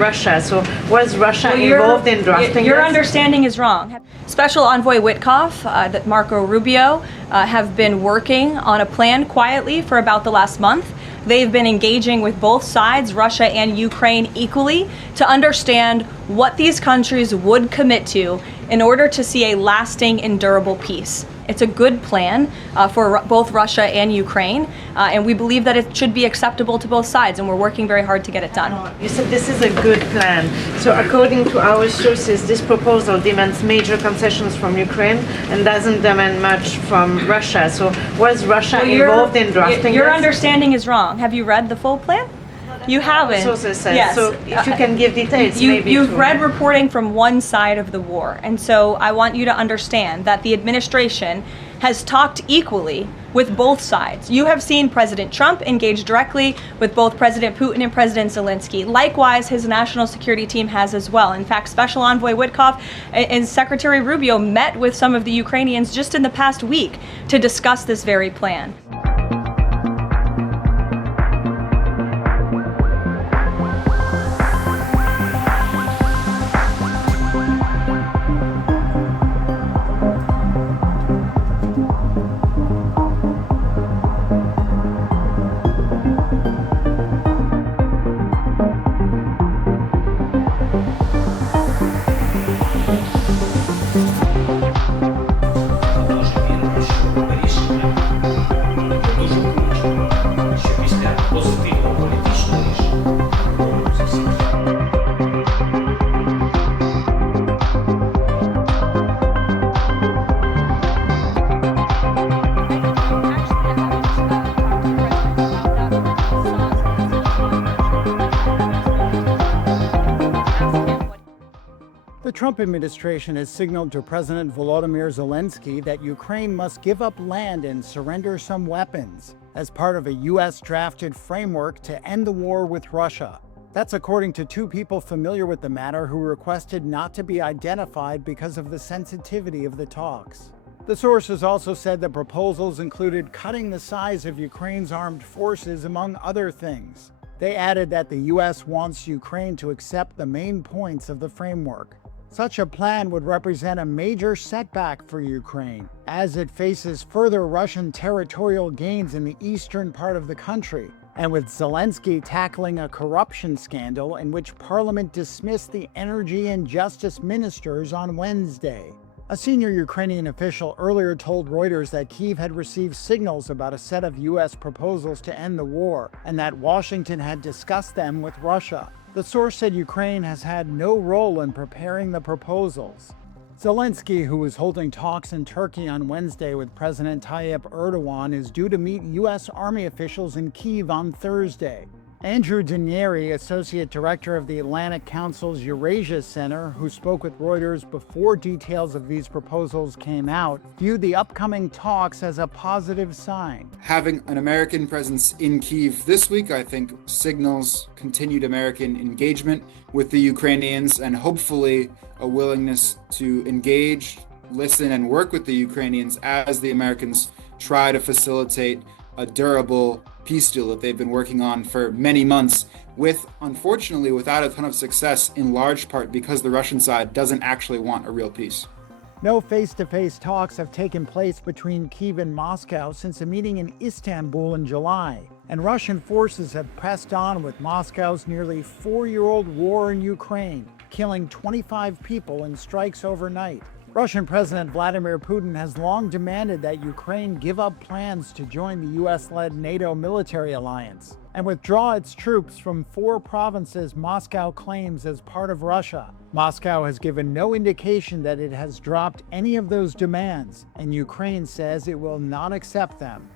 Russia. So was Russia involved in drafting Your this? understanding is wrong. Special Envoy Witkoff, Marco Rubio, have been working on a plan quietly for about the last month. They've been engaging with both sides, Russia and Ukraine, equally to understand what these countries would commit to in order to see a lasting and durable peace. It's a good plan for both Russia and Ukraine, and we believe that it should be acceptable to both sides, and we're working very hard to get it done. You said this is a good plan. So according to our sources, this proposal demands major concessions from Ukraine and doesn't demand much from Russia. So was Russia involved in drafting Your this? understanding is wrong. Have you read the full plan? You haven't. Sources said. Yes. So if you can give details, maybe. You've read reporting from one side of the war, and so I want you to understand that the administration has talked equally with both sides. You have seen President Trump engage directly with both President Putin and President Zelensky. Likewise, his national security team has as well. In fact, Special Envoy Witkoff and Secretary Rubio met with some of the Ukrainians just in the past week to discuss this very plan. The Trump administration has signaled to President Volodymyr Zelensky that Ukraine must give up land and surrender some weapons as part of a U.S.-drafted framework to end the war with Russia. That's according to two people familiar with the matter who requested not to be identified because of the sensitivity of the talks. The sources also said the proposals included cutting the size of Ukraine's armed forces, among other things. They added that the U.S. wants Ukraine to accept the main points of the framework. Such a plan would represent a major setback for Ukraine, as it faces further Russian territorial gains in the eastern part of the country, and with Zelensky tackling a corruption scandal in which Parliament dismissed the energy and justice ministers on Wednesday. A senior Ukrainian official earlier told Reuters that Kyiv had received signals about a set of U.S. proposals to end the war, and that Washington had discussed them with Russia. The source said Ukraine has had no role in preparing the proposals. Zelensky, who was holding talks in Turkey on Wednesday with President Tayyip Erdogan, is due to meet U.S. Army officials in Kyiv on Thursday. Andrew Danieri, Associate Director of the Atlantic Council's Eurasia Center, who spoke with Reuters before details of these proposals came out, viewed the upcoming talks as a positive sign. Having an American presence in Kyiv this week, I think, signals continued American engagement with the Ukrainians and hopefully a willingness to engage, listen, and work with the Ukrainians as the Americans try to facilitate a durable peace deal that they've been working on for many months unfortunately, without a ton of success, in large part because the Russian side doesn't actually want a real peace. No face-to-face talks have taken place between Kyiv and Moscow since a meeting in Istanbul in July, and Russian forces have pressed on with Moscow's nearly 4-year-old war in Ukraine, killing 25 people in strikes overnight. Russian President Vladimir Putin has long demanded that Ukraine give up plans to join the U.S.-led NATO military alliance and withdraw its troops from 4 provinces Moscow claims as part of Russia. Moscow has given no indication that it has dropped any of those demands, and Ukraine says it will not accept them.